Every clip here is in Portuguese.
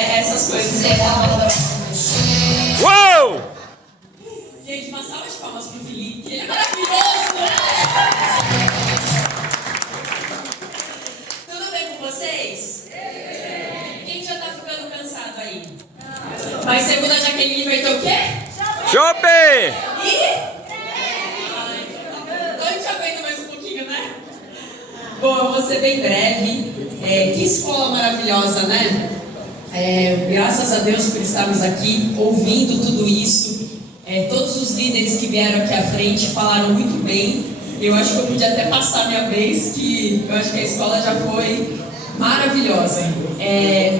essas coisas. Uou! Gente, uma salva de palmas pro Felipe, que ele é maravilhoso! Tudo bem com vocês? Quem já tá ficando cansado aí? Mas segundo a Jaqueline vai ter o quê? Chope! Então a gente aguenta mais um pouquinho, né? Bom, eu vou ser bem breve. Que escola maravilhosa, né? Graças a Deus por estarmos aqui, ouvindo tudo isso. Todos os líderes que vieram aqui à frente falaram muito bem. Eu acho que eu podia até passar a minha vez, que eu acho que a escola já foi maravilhosa.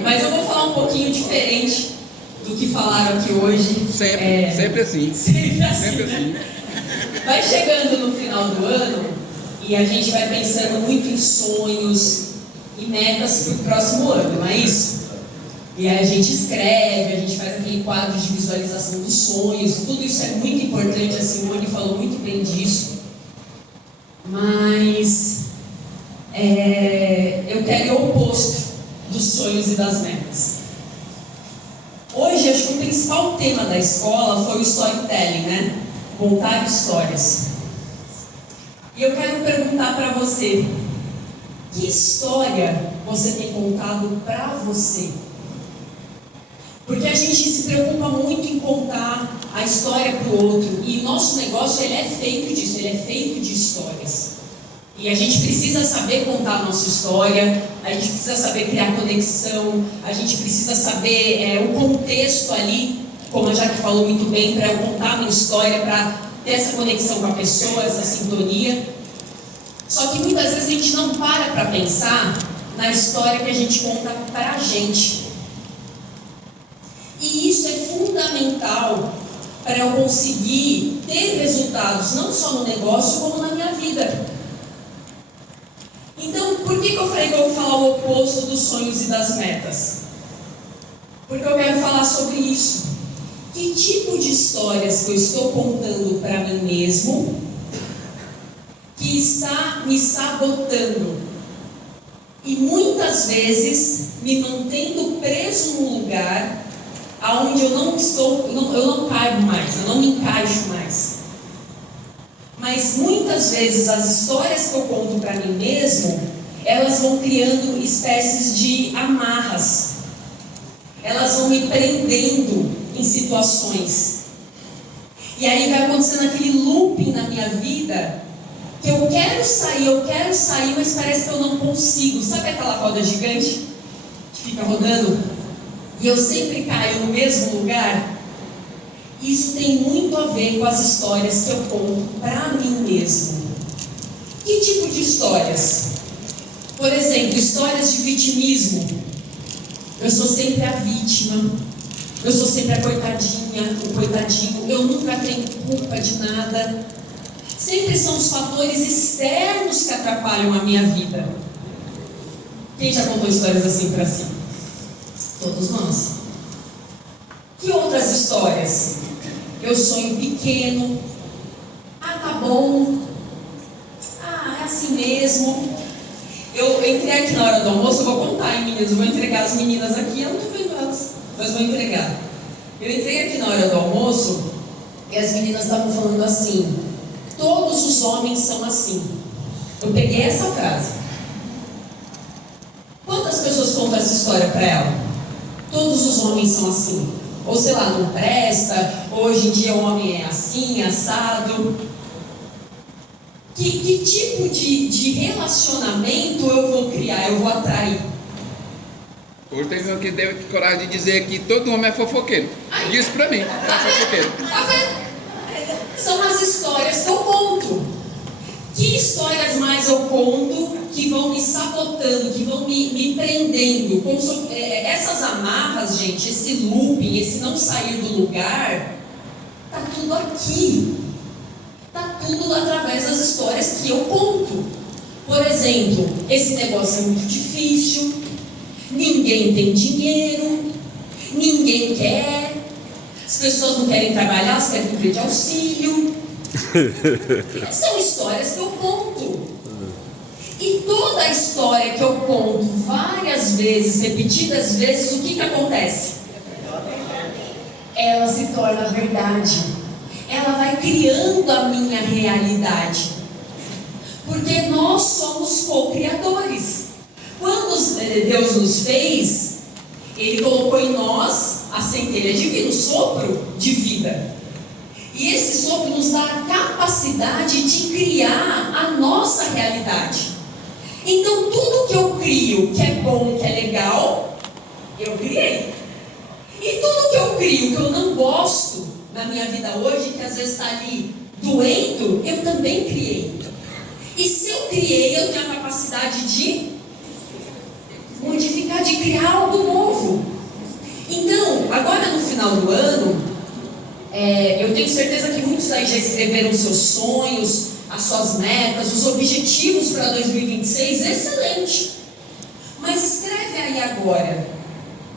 Mas eu vou falar um pouquinho diferente do que falaram aqui hoje. Sempre assim. Sempre assim. Sempre assim. Vai chegando no final do ano e a gente vai pensando muito em sonhos e metas para o próximo ano, não é isso? E aí a gente escreve, a gente faz aquele quadro de visualização dos sonhos, tudo isso é muito importante, a Simone falou muito bem disso. Mas eu quero ir ao oposto dos sonhos e das metas. Hoje, acho que o principal tema da escola foi o storytelling, né? Contar histórias. E eu quero perguntar para você, que história você tem contado para você? Porque a gente se preocupa muito em contar a história para o outro. E o nosso negócio, ele é feito disso, ele é feito de histórias. E a gente precisa saber contar a nossa história, a gente precisa saber criar conexão, a gente precisa saber o contexto ali, como a Jaque falou muito bem, para eu contar a minha história, para ter essa conexão com a pessoa, essa sintonia. Só que muitas vezes a gente não para pensar na história que a gente conta para a gente. E isso é fundamental para eu conseguir ter resultados, não só no negócio, como na minha vida. Então, por que eu falei que eu vou falar o oposto dos sonhos e das metas? Porque eu quero falar sobre isso. Que tipo de histórias que eu estou contando para mim mesmo que está me sabotando e muitas vezes me mantendo preso num lugar aonde eu não caibo mais, eu não me encaixo mais. Mas muitas vezes as histórias que eu conto para mim mesmo, elas vão criando espécies de amarras. Elas vão me prendendo em situações. E aí vai acontecendo aquele looping na minha vida, que eu quero sair, mas parece que eu não consigo. Sabe aquela roda gigante que fica rodando? E eu sempre caio no mesmo lugar? Isso tem muito a ver com as histórias que eu conto para mim mesmo. Que tipo de histórias? Por exemplo, histórias de vitimismo. Eu sou sempre a vítima. Eu sou sempre a coitadinha, o coitadinho. Eu nunca tenho culpa de nada. Sempre são os fatores externos que atrapalham a minha vida. Quem já contou histórias assim para si? Todos nós. Que outras histórias? Eu sonho pequeno. Tá bom. É assim mesmo. Eu entrei aqui na hora do almoço, eu vou contar, hein, meninas? Eu vou entregar as meninas aqui, eu não estou vendo elas, mas vou entregar. Eu entrei aqui na hora do almoço e as meninas estavam falando assim: todos os homens são assim. Eu peguei essa frase. Quantas pessoas contam essa história para ela? Todos os homens são assim. Ou sei lá, não presta, hoje em dia o homem é assim, assado. Que tipo de relacionamento eu vou criar, eu vou atrair? Hoje teve um que deu coragem de dizer que todo homem é fofoqueiro. Diz pra mim, é fofoqueiro. Tá vendo? São as histórias que eu conto. Que histórias mais eu conto que vão me sabotando, que vão me prendendo? Essas amarras, gente, esse looping, esse não sair do lugar, tá tudo aqui. Tá tudo através das histórias que eu conto. Por exemplo, esse negócio é muito difícil, ninguém tem dinheiro, ninguém quer, as pessoas não querem trabalhar, elas querem viver de auxílio. São histórias que eu conto. E E toda a história que eu conto várias vezes, repetidas vezes, o que acontece? Ela se torna verdade. Ela vai criando a minha realidade. Porque nós somos co-criadores. Quando Deus nos fez, Ele colocou em nós a centelha divina, o sopro de vida. E esse sopro nos dá a capacidade de criar a nossa realidade. Então tudo que eu crio, que é bom, que é legal, eu criei. E tudo que eu crio, que eu não gosto na minha vida hoje, que às vezes está ali doendo, eu também criei. E se eu criei, eu tenho a capacidade de modificar, de criar algo novo. Então, agora no final do ano, eu tenho certeza que muitos aí já escreveram seus sonhos, as suas metas, os objetivos para 2026, excelente. Mas escreve aí agora,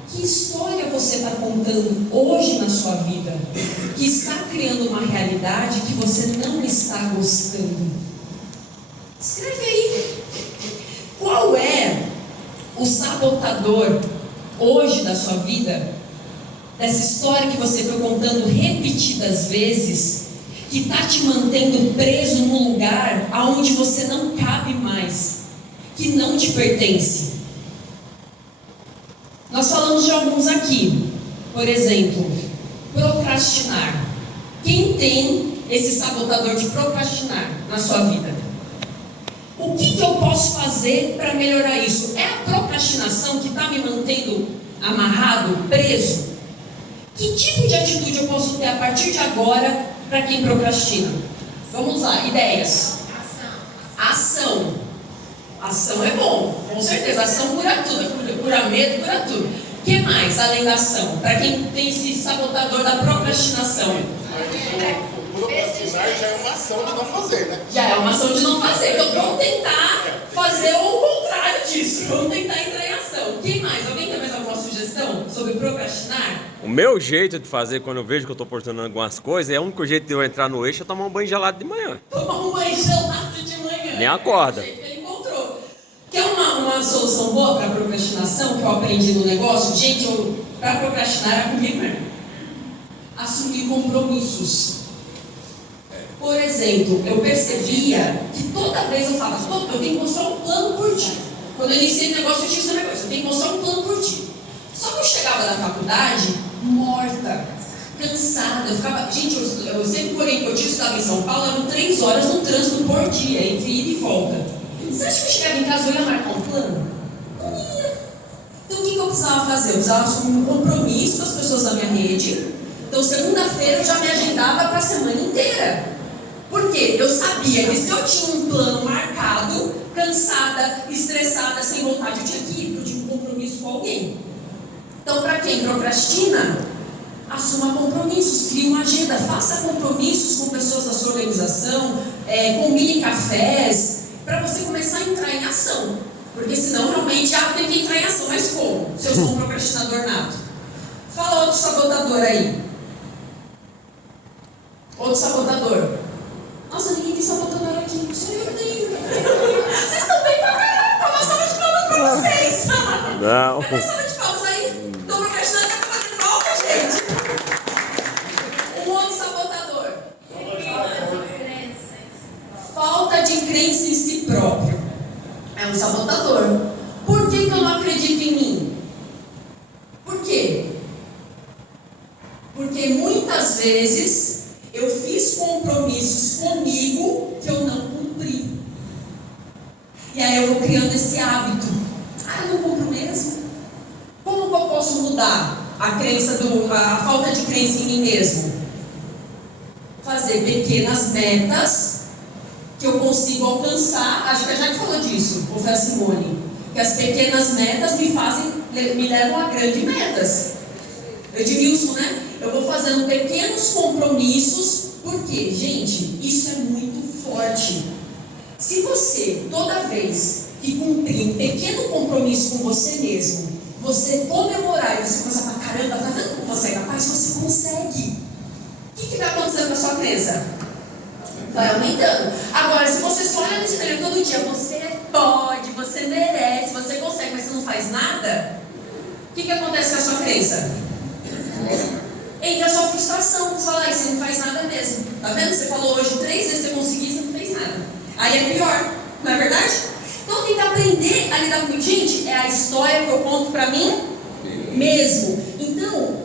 que história você está contando hoje na sua vida, que está criando uma realidade que você não está gostando. Escreve aí. Qual é o sabotador hoje da sua vida, dessa história que você foi contando repetidas vezes, que está te mantendo preso num lugar aonde você não cabe mais, que não te pertence? Nós falamos de alguns aqui. Por exemplo, procrastinar. Quem tem esse sabotador de procrastinar na sua vida? O que eu posso fazer para melhorar isso? É a procrastinação que está me mantendo amarrado, preso? Que tipo de atitude eu posso ter a partir de agora para quem procrastina? Vamos lá, ideias. Ação. Ação é bom, com certeza. Ação cura tudo, cura medo, cura tudo. O que mais além da ação? Para quem tem esse sabotador da procrastinação. Procrastinar já é uma ação de não fazer, né? Já é uma ação de não fazer. Então vamos tentar fazer o contrário disso. Vamos tentar entrar em ação. Quem mais? Alguém tem mais alguma sugestão sobre procrastinar? O meu jeito de fazer quando eu vejo que eu estou porcionando algumas coisas, é o único jeito de eu entrar no eixo é tomar um banho gelado de manhã. Tomar um banho gelado de manhã. Nem acorda. É o jeito que ele encontrou. Quer uma solução boa para procrastinação que eu aprendi no negócio? Gente, para procrastinar é comigo mesmo. Assumir compromissos. Por exemplo, eu percebia que toda vez eu falava, eu tenho que mostrar um plano por dia. Quando eu iniciei o negócio, eu tinha esse negócio, eu tenho que mostrar um plano por dia. Só que eu chegava da faculdade, morta, cansada. Eu ficava, gente, eu sempre morei em Cotia, estava em São Paulo, eram 3 horas no trânsito por dia, entre ida e volta. Você acha que eu chegava em casa e ia marcar um plano? Não ia. Então o que eu precisava fazer? Eu precisava assumir um compromisso com as pessoas da minha rede. Então segunda-feira eu já me agendava para a semana inteira. Por quê? Eu sabia que se eu tinha um plano marcado, cansada, estressada, sem vontade, eu tinha que ir, porque eu tinha um compromisso com alguém. Então, para quem procrastina, assuma compromissos, crie uma agenda, faça compromissos com pessoas da sua organização, combine cafés, para você começar a entrar em ação. Porque senão, realmente, tem que entrar em ação. Mas como? Se eu sou um procrastinador nato. Fala outro sabotador aí. Outro sabotador. Nossa, ninguém tem sabotador aqui. Só eu tenho. Vocês estão bem pra caramba. Uma salva de palmas pra vocês. Não. Cadê a salva de palmas aí? Estão procrastinando, tá fazendo mal pra gente. Um outro sabotador. Falta de crença em si próprio. É um sabotador. Por que eu não acredito em mim? Por quê? Porque muitas vezes eu fiz compromissos comigo que eu não cumpri. E aí eu vou criando esse hábito. Eu não cumpro mesmo? Como que eu posso mudar a falta de crença em mim mesmo? Fazer pequenas metas que eu consigo alcançar. Acho que a Jaque falou disso, ou foi a Simone. Que as pequenas metas me levam a grandes metas. Edmilson, né? Eu vou fazendo pequenos compromissos, porque, gente, isso é muito forte. Se você, toda vez que cumprir um pequeno compromisso com você mesmo, você comemorar e você começar a falar, caramba, tá vendo como você é capaz? Você consegue. O que vai acontecer com a sua crença? Vai aumentando. Agora, se você só olha no espelho todo dia, você pode, você merece, você consegue, mas você não faz nada, o que acontece com a sua crença? Entra a sua frustração, você fala, você não faz nada mesmo. Tá vendo? Você falou hoje 3 vezes, você conseguiu, você não fez nada. Aí é pior, não é verdade? Então tem que aprender a lidar com... Gente, é a história que eu conto pra mim mesmo. Então,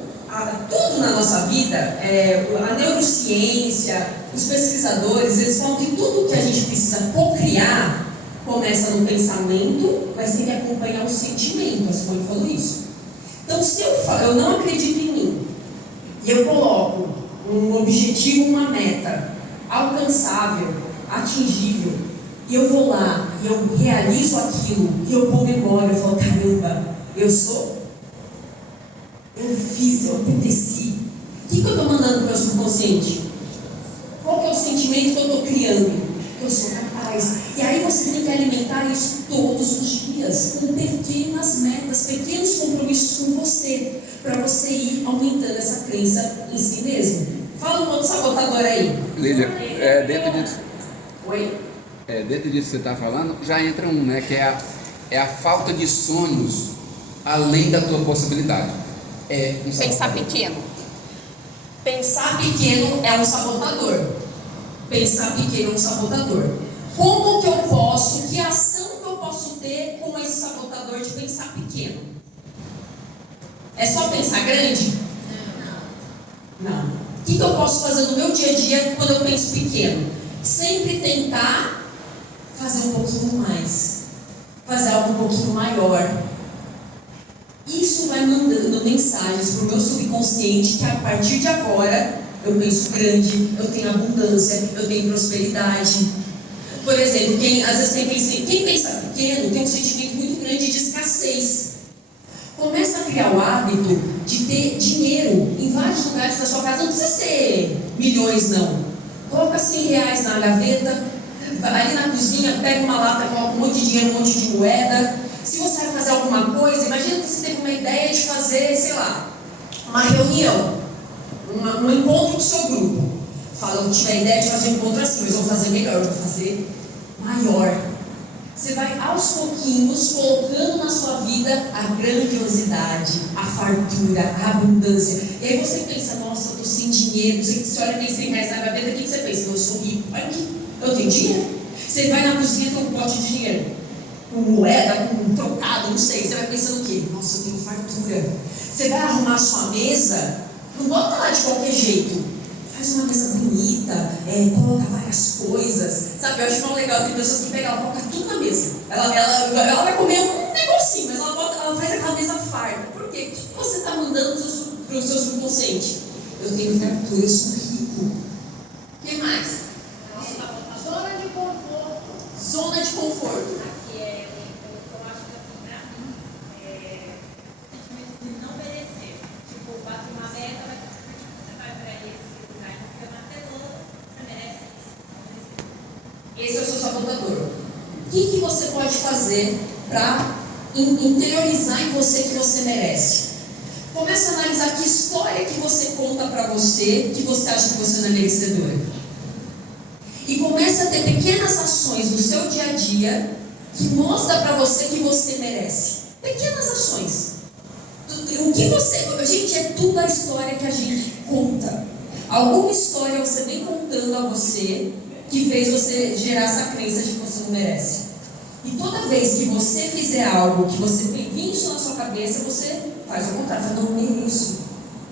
tudo na nossa vida, a neurociência, os pesquisadores, eles falam que tudo que a gente precisa cocriar começa no pensamento, mas tem que acompanhar o sentimento. A Simone falou isso. Então, se eu não acredito em mim, e eu coloco um objetivo, uma meta alcançável, atingível, e eu vou lá, e eu realizo aquilo, e eu comemoro, eu falo, caramba, eu fiz, eu aconteci. O que eu estou mandando para o meu subconsciente? Qual que é o sentimento que eu estou criando? Eu sou capaz. E aí você tem que alimentar isso todos os dias, com pequenas metas, pequenos compromissos com você, para você ir aumentando essa crença em si mesmo. Fala um outro sabotador aí. Lídia, dentro disso. Oi? Dentro disso que você está falando, já entra um, né? Que é a falta de sonhos além da tua possibilidade. Pensar pequeno. Pensar pequeno é um sabotador. Pensar pequeno é um sabotador. Como que eu posso, que ação que eu posso ter com esse sabotador de pensar pequeno? É só pensar grande? Não. O que eu posso fazer no meu dia a dia quando eu penso pequeno? Sempre tentar fazer um pouquinho mais. Fazer algo um pouquinho maior. Isso vai mandando mensagens para o meu subconsciente que a partir de agora eu penso grande, eu tenho abundância, eu tenho prosperidade. Por exemplo, às vezes quem pensa pequeno tem um sentimento muito grande de escassez. Começa a criar o hábito de ter dinheiro em vários lugares da sua casa. Não precisa ser milhões, não. Coloca 100 reais na gaveta, ali na cozinha, pega uma lata, coloca um monte de dinheiro, um monte de moeda. Se você vai fazer alguma coisa, imagina que você teve uma ideia de fazer, sei lá, uma reunião, um encontro do seu grupo. Fala, eu tive a ideia de fazer um encontro assim, mas eu vou fazer melhor, eu vou fazer maior. Você vai aos pouquinhos colocando na sua vida a grandiosidade, a fartura, a abundância. E aí você pensa, nossa, eu estou sem dinheiro. Você olha tem 100 reais na gaveta, o que você pensa? Eu sou rico. Olha aqui, eu tenho dinheiro. Você vai na cozinha, tem um pote de dinheiro, com moeda, com trocado, não sei. Você vai pensando o quê? Nossa, eu tenho fartura. Você vai arrumar a sua mesa, não bota lá de qualquer jeito. Faz uma mesa bonita, coloca várias coisas. Sabe, eu acho mal legal, tem pessoas que pegam, ela coloca tudo na mesa. Ela vai comer um negocinho, mas ela faz aquela mesa farta. Por quê? O que você está mandando para o seu subconsciente? Eu tenho fartura, eu sou rico. O que mais? Zona de conforto. Zona de conforto. Aqui eu acho que assim, pra mim, sentimento de não merecer. Tipo, bate uma meta, mas você vai pra esse lugar e fica martelando, você merece isso. Esse é o seu sabotador. O que você pode fazer para interiorizar em você que você merece? Comece a analisar que história que você conta para você que você acha que você não é merecedora. E comece a ter pequenas ações no seu dia a dia que mostra para você que você merece. Pequenas ações. O que você... Gente, é tudo a história que a gente conta. Alguma história você vem contando a você que fez você gerar essa crença de que você não merece. E toda vez que você fizer algo, que você vem isso na sua cabeça, você faz o contrário. Fala, não mereço.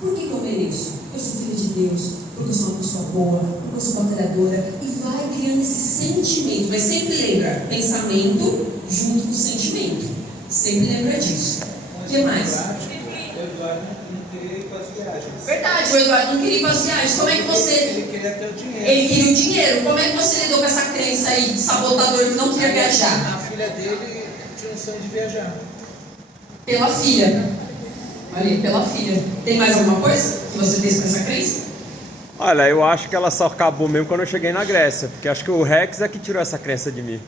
Por que eu mereço? Eu sou filha de Deus, porque eu sou uma pessoa boa, porque eu sou batalhadora. E vai criando esse sentimento. Mas sempre lembra, pensamento junto com sentimento. Sempre lembra disso. O que mais? O Eduardo não queria ir para as viagens. Verdade, o Eduardo não queria ir para as viagens. Como é que você... Ele queria ter o dinheiro. Ele queria o dinheiro. Como é que você lidou com essa crença aí de sabotador que não queria viajar? A filha dele tinha um sonho de viajar. Pela filha. Olha aí, pela filha. Tem mais alguma coisa que você fez com essa crença? Olha, eu acho que ela só acabou mesmo quando eu cheguei na Grécia. Porque acho que o Rex é que tirou essa crença de mim.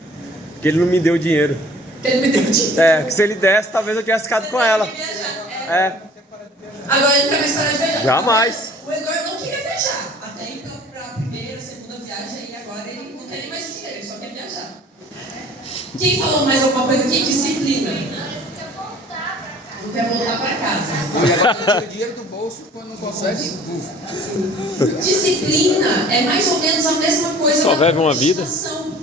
Porque ele não me deu dinheiro. Ele me deu dinheiro. Que se ele desse, talvez eu tivesse ficado com ela. Agora ele não quer mais parar de viajar. Jamais. O Eduardo não queria viajar. Até ir para a primeira, segunda viagem, e agora Quem falou mais alguma coisa aqui? Disciplina. Não quer voltar para casa. Não, e agora tira o dinheiro do bolso quando não consegue. Disciplina é mais ou menos a mesma coisa. Só da vive uma vida? procrastinação.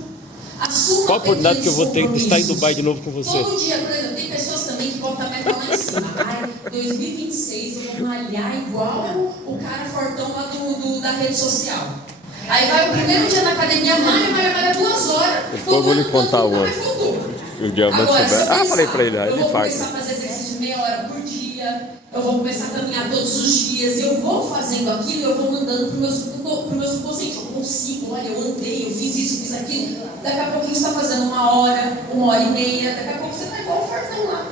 Assuma Qual a oportunidade que eu vou ter de estar em compromissos. Dubai de novo com você? Todo dia, por exemplo, tem pessoas também que botam a meta lá em cima. Ai, 2026 eu vou malhar igual o cara fortão lá da rede social. Aí vai o primeiro dia na academia, malha 2 horas. Eu vou lhe contar uma. O diamante Agora, se eu souber. pensar, Falei pra ele, eu ele vou faz. começar a fazer exercício meia hora por dia, eu vou começar a caminhar todos os dias, eu vou fazendo aquilo, eu vou mandando pro meu subconsciente. Eu consigo, olha, eu andei, eu fiz isso, fiz aquilo. Daqui a pouquinho você está fazendo 1h30, daqui a pouco você está igual o fartão lá.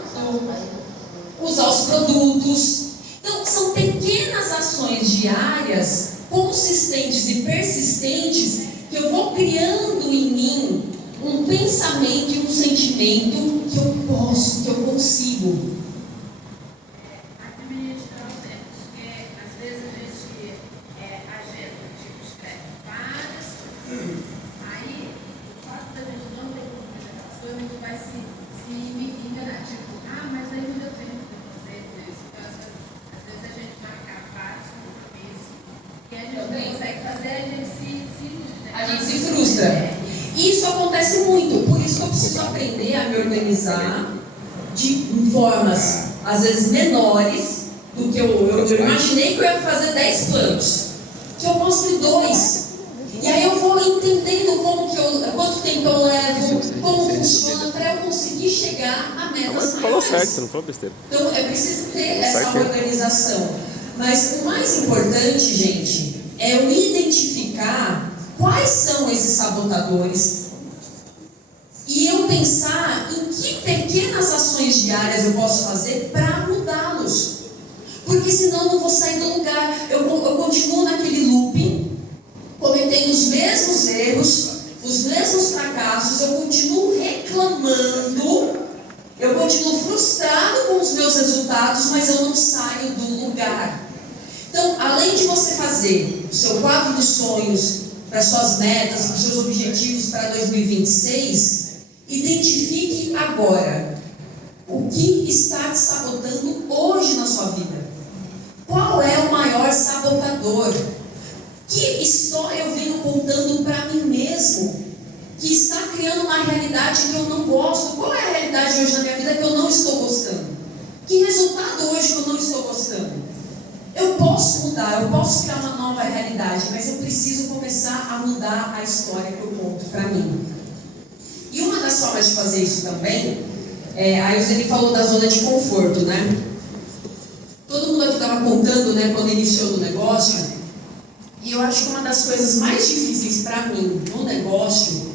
Usar os produtos. Então, são pequenas ações diárias, consistentes e persistentes, que eu vou criando em mim um pensamento e um sentimento que eu posso, que eu consigo. Às vezes a gente agenda, escreve várias coisas. Aí, o fato da gente não ter como fazer aquelas coisas, a gente vai se enganar. Tipo, mas aí não deu tempo de fazer isso. Então, às vezes a gente marca vários compromissos e a gente não consegue fazer, a gente se frustra. Isso acontece muito, por isso que eu preciso aprender a me organizar de formas, às vezes, menores do que eu imaginei que eu ia fazer 10 planos, que eu mostre 2. E aí eu vou entendendo quanto tempo eu levo, como funciona, para eu conseguir chegar a metas Mas você falou certo, maiores. você não falou besteira. Então é preciso ter essa organização. Mas o mais importante, gente, é eu identificar quais são esses sabotadores e eu pensar em que pequenas ações diárias eu posso fazer para mudá-los. Porque senão eu não vou sair do lugar. Eu continuo naquele looping, cometendo os mesmos erros, os mesmos fracassos, eu continuo reclamando, eu continuo frustrado com os meus resultados, mas eu não saio do lugar. Então, além de você fazer o seu quadro de sonhos, para suas metas, para os seus objetivos para 2026, identifique agora o que está te sabotando hoje na sua vida. Qual é o maior sabotador? Que história eu venho contando para mim mesmo que está criando uma realidade que eu não gosto? Qual é a realidade hoje na minha vida que eu não estou gostando? Que resultado hoje que eu não estou gostando? Eu posso mudar, eu posso criar uma nova realidade, mas eu preciso começar a mudar a história que eu conto para mim. E uma das formas de fazer isso também, a Ilzene falou da zona de conforto, né? Todo mundo aqui estava contando, né, quando iniciou no negócio, e eu acho que uma das coisas mais difíceis para mim no negócio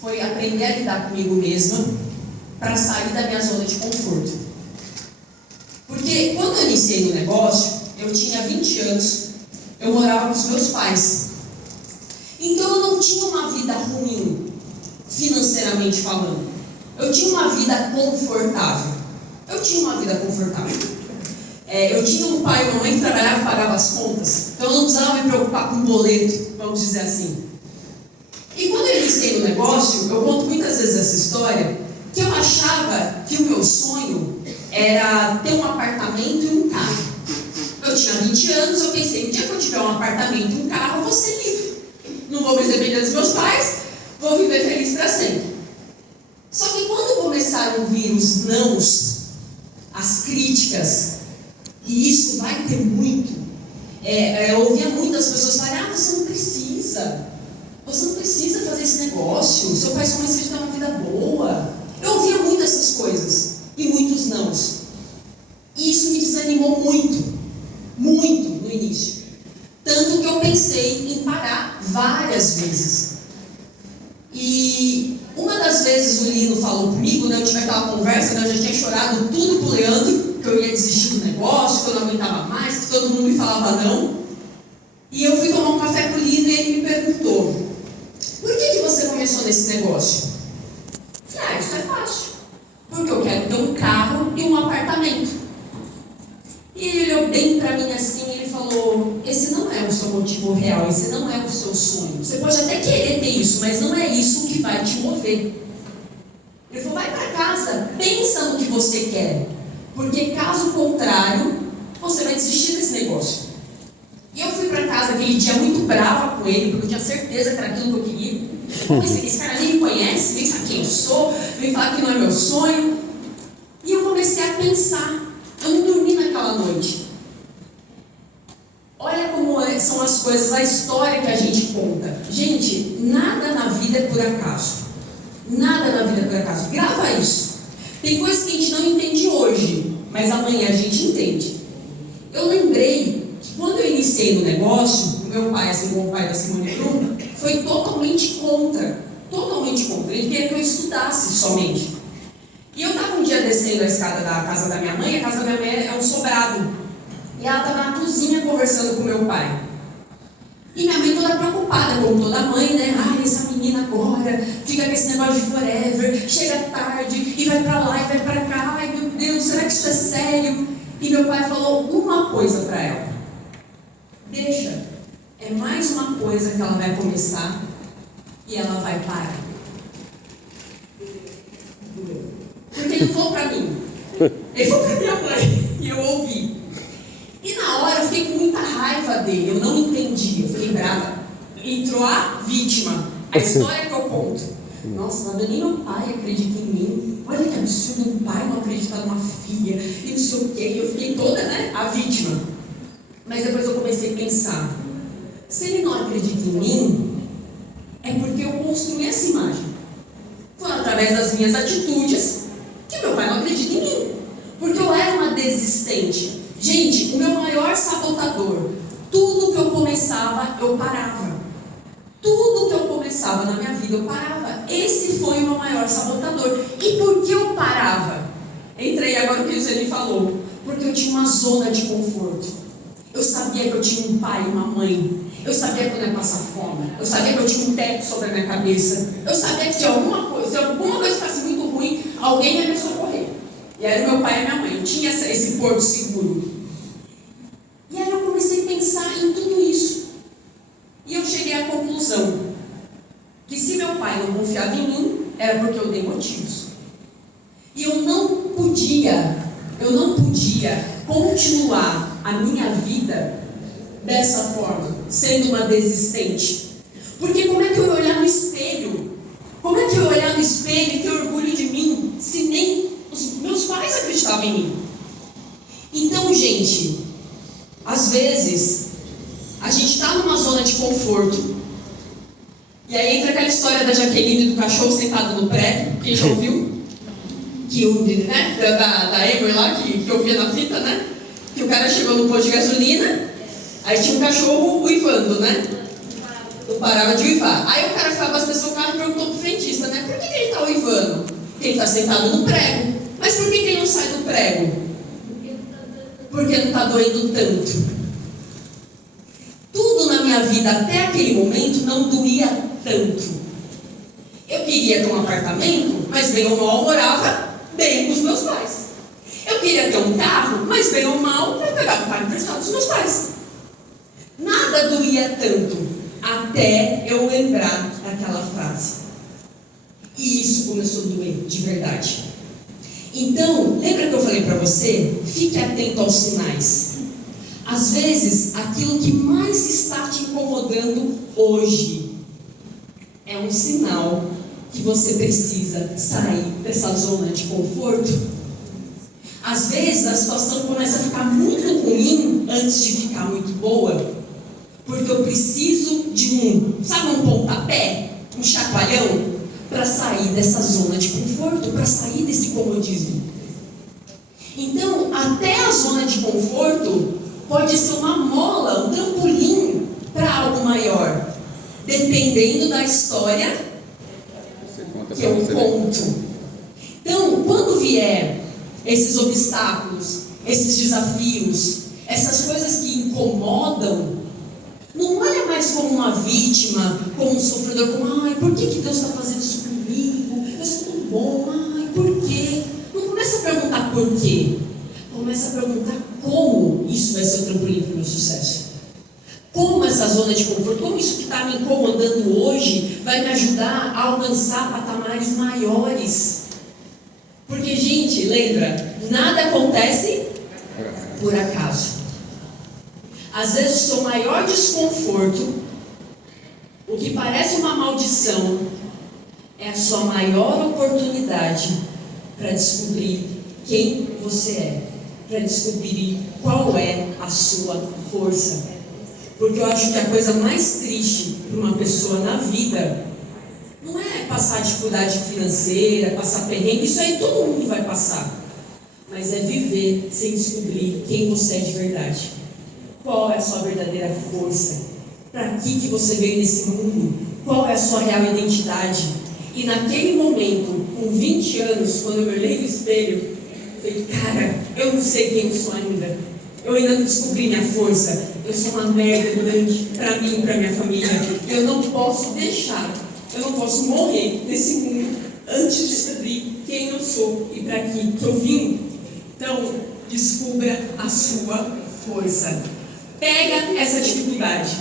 foi aprender a lidar comigo mesma para sair da minha zona de conforto. Porque quando eu iniciei no negócio, eu tinha 20 anos, eu morava com os meus pais. Então eu não tinha uma vida ruim, financeiramente falando. Eu tinha uma vida confortável. Eu tinha um pai e uma mãe que trabalhavam e pagavam as contas. Então eu não precisava me preocupar com boleto, vamos dizer assim. E quando eu iniciei no negócio, eu conto muitas vezes essa história, que eu achava que o meu sonho era ter um apartamento e um carro. Eu tinha 20 anos, eu pensei, o dia que eu tiver um apartamento e um carro, eu vou ser livre. Não vou mais depender dos meus pais, vou viver feliz para sempre. Só que quando começaram a vir os nãos, as críticas, e isso vai ter muito, eu ouvia muitas pessoas falarem, você não precisa fazer esse negócio, seu pai e sua mãe precisam ter uma vida boa. Eu ouvia muito essas coisas, e muitos nãos. E isso me desanimou muito no início. Tanto que eu pensei em parar várias vezes. E uma das vezes o Lino falou comigo, né, eu tive aquela conversa, né, eu já tinha chorado tudo pro Leandro, que eu ia desistir do negócio, que eu não aguentava mais, que todo mundo me falava não. E eu fui tomar um café com o Lino e ele me perguntou, por que você começou nesse negócio? Eu falei, isso é fácil. Porque eu quero ter um carro e um apartamento. E ele olhou bem para mim assim e ele falou, esse não é o seu motivo real, esse não é o seu sonho. Você pode até querer ter isso, mas não é isso que vai te mover. Ele falou, vai para casa, pensa no que você quer, porque caso contrário, você vai desistir desse negócio. E eu fui para casa aquele dia muito brava com ele, porque eu tinha certeza que era aquilo que eu queria. Eu pensei, esse cara nem me conhece, nem sabe quem eu sou, vem falar que não é meu sonho. E eu comecei a pensar, eu não dormi naquela noite. Olha como são as coisas, a história que a gente conta. Gente, nada na vida é por acaso. Nada na vida é por acaso. Grava isso. Tem coisas que a gente não entende hoje, mas amanhã a gente entende. Eu lembrei que quando eu iniciei no negócio, o meu pai, assim como o pai da Simone Bruno, foi totalmente contra. Totalmente contra. Ele queria que eu estudasse somente. E eu estava um dia descendo a escada da casa da minha mãe, a casa da minha mãe é um sobrado. E ela estava na cozinha conversando com meu pai. E minha mãe toda preocupada, como toda mãe, né? Ai, essa menina agora fica com esse negócio de forever, chega tarde e vai pra lá e vai pra cá. Ai, meu Deus, será que isso é sério? E meu pai falou uma coisa pra ela. Deixa, é mais uma coisa que ela vai começar e ela vai parar. Porque ele falou pra mim. Ele falou pra minha mãe. E eu ouvi. E na hora eu fiquei com muita raiva dele, eu não entendi, eu fiquei brava. Entrou a vítima, a história que eu conto. Nossa, nem meu pai acredita em mim. Olha que absurdo, um pai não acreditar numa filha, e não sei o quê. Eu fiquei toda, né, a vítima. Mas depois eu comecei a pensar, se ele não acredita em mim, é porque eu construí essa imagem. Foi através das minhas atitudes que meu pai não acredita em mim. Porque eu era uma desistente. Gente, o meu maior sabotador, tudo que eu começava, eu parava. Tudo que eu começava na minha vida, eu parava. Esse foi o meu maior sabotador. E por que eu parava? Entrei agora o que o Zé falou. Porque eu tinha uma zona de conforto. Eu sabia que eu tinha um pai e uma mãe. Eu sabia que eu não ia passar fome. Eu sabia que eu tinha um teto sobre a minha cabeça. Eu sabia que se alguma coisa fosse muito ruim, alguém ia me socorrer. E era o meu pai e minha mãe. Eu tinha esse porto seguro. E aí eu comecei a pensar em tudo isso. E eu cheguei à conclusão que se meu pai não confiava em mim, era porque eu dei motivos. E eu não podia continuar a minha vida dessa forma, sendo uma desistente. Porque como é que eu ia olhar no espelho? Como é que eu ia olhar no espelho e ter orgulho de mim, se nem os meus pais acreditavam em mim? Então, gente, às vezes a gente está numa zona de conforto, e aí entra aquela história da Jaqueline do cachorro sentado no prego. Quem já ouviu? Que o, né, da Emer lá, que eu via na fita, né? Que o cara chegou no posto de gasolina, aí tinha um cachorro uivando, né? Não parava de uivar. Aí o cara foi abastecer o carro e perguntou pro frentista, né? Por que ele está uivando? Porque ele está sentado no prego. Mas por que ele não sai do prego? Porque não está doendo tanto. Tudo na minha vida até aquele momento não doía tanto. Eu queria ter um apartamento, mas bem ou mal morava bem com os meus pais. Eu queria ter um carro, mas bem ou mal eu pegava o carro emprestado dos meus pais. Nada doía tanto, até eu lembrar daquela frase. E isso começou a doer, de verdade. Então, lembra que eu falei para você? Fique atento aos sinais. Às vezes, aquilo que mais está te incomodando hoje é um sinal que você precisa sair dessa zona de conforto. Às vezes, a situação começa a ficar muito ruim antes de ficar muito boa, porque eu preciso de um pontapé, um chacoalhão, para sair dessa zona de conforto, para sair desse comodismo. Então, até a zona de conforto pode ser uma mola, um trampolim para algo maior, dependendo da história que eu conto. Então, quando vier esses obstáculos, esses desafios, essas coisas que incomodam, não olha mais como uma vítima, como um sofredor, como, ai, por que Deus está fazendo isso comigo? Eu sou tão bom, ai, por quê? Não começa a perguntar por quê. Começa a perguntar como isso vai ser o trampolim para o meu sucesso. Como essa zona de conforto, como isso que está me incomodando hoje vai me ajudar a alcançar patamares maiores. Porque, gente, lembra, nada acontece por acaso. Às vezes o seu maior desconforto, o que parece uma maldição, é a sua maior oportunidade para descobrir quem você é, para descobrir qual é a sua força. Porque eu acho que a coisa mais triste para uma pessoa na vida não é passar dificuldade financeira, passar perrengue, isso aí todo mundo vai passar. Mas é viver sem descobrir quem você é de verdade. Qual é a sua verdadeira força? Para que você veio nesse mundo? Qual é a sua real identidade? E naquele momento, com 20 anos, quando eu me olhei no espelho, eu falei, cara, eu não sei quem eu sou ainda. Eu ainda não descobri minha força. Eu sou uma merda grande para mim e para minha família. Eu não posso deixar, eu não posso morrer nesse mundo antes de descobrir quem eu sou e para que eu vim. Então, descubra a sua força. Pega essa dificuldade,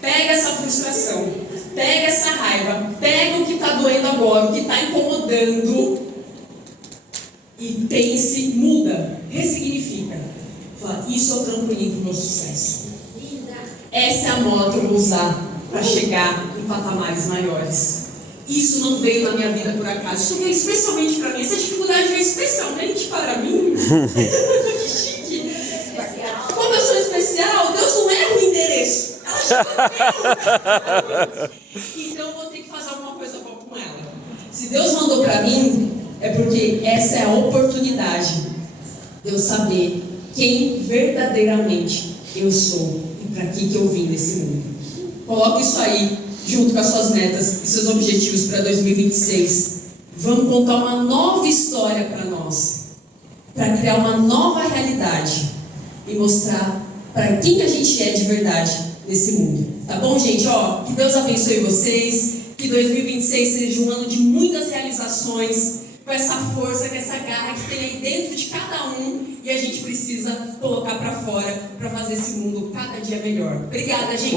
pega essa frustração, pega essa raiva, pega o que está doendo agora, o que está incomodando e pense, muda, ressignifica. Fala, isso é o trampolim para o meu sucesso. Essa é a mola que eu vou usar para chegar em patamares maiores. Isso não veio na minha vida por acaso, isso veio especialmente para mim. Essa dificuldade veio especialmente para mim. Que chique! Como eu sou especial, Deus não erra o endereço. Ela chegou bem. Então eu vou ter que fazer alguma coisa com ela. Se Deus mandou para mim, é porque essa é a oportunidade de eu saber quem verdadeiramente eu sou e para que eu vim nesse mundo. Coloque isso aí junto com as suas metas e seus objetivos para 2026. Vamos contar uma nova história para nós, para criar uma nova realidade e mostrar para quem a gente é de verdade nesse mundo. Tá bom, gente? Ó, que Deus abençoe vocês, que 2026 seja um ano de muitas realizações, com essa força, com essa garra que tem aí dentro de cada um e a gente precisa colocar para fora para fazer esse mundo cada dia melhor. Obrigada, gente!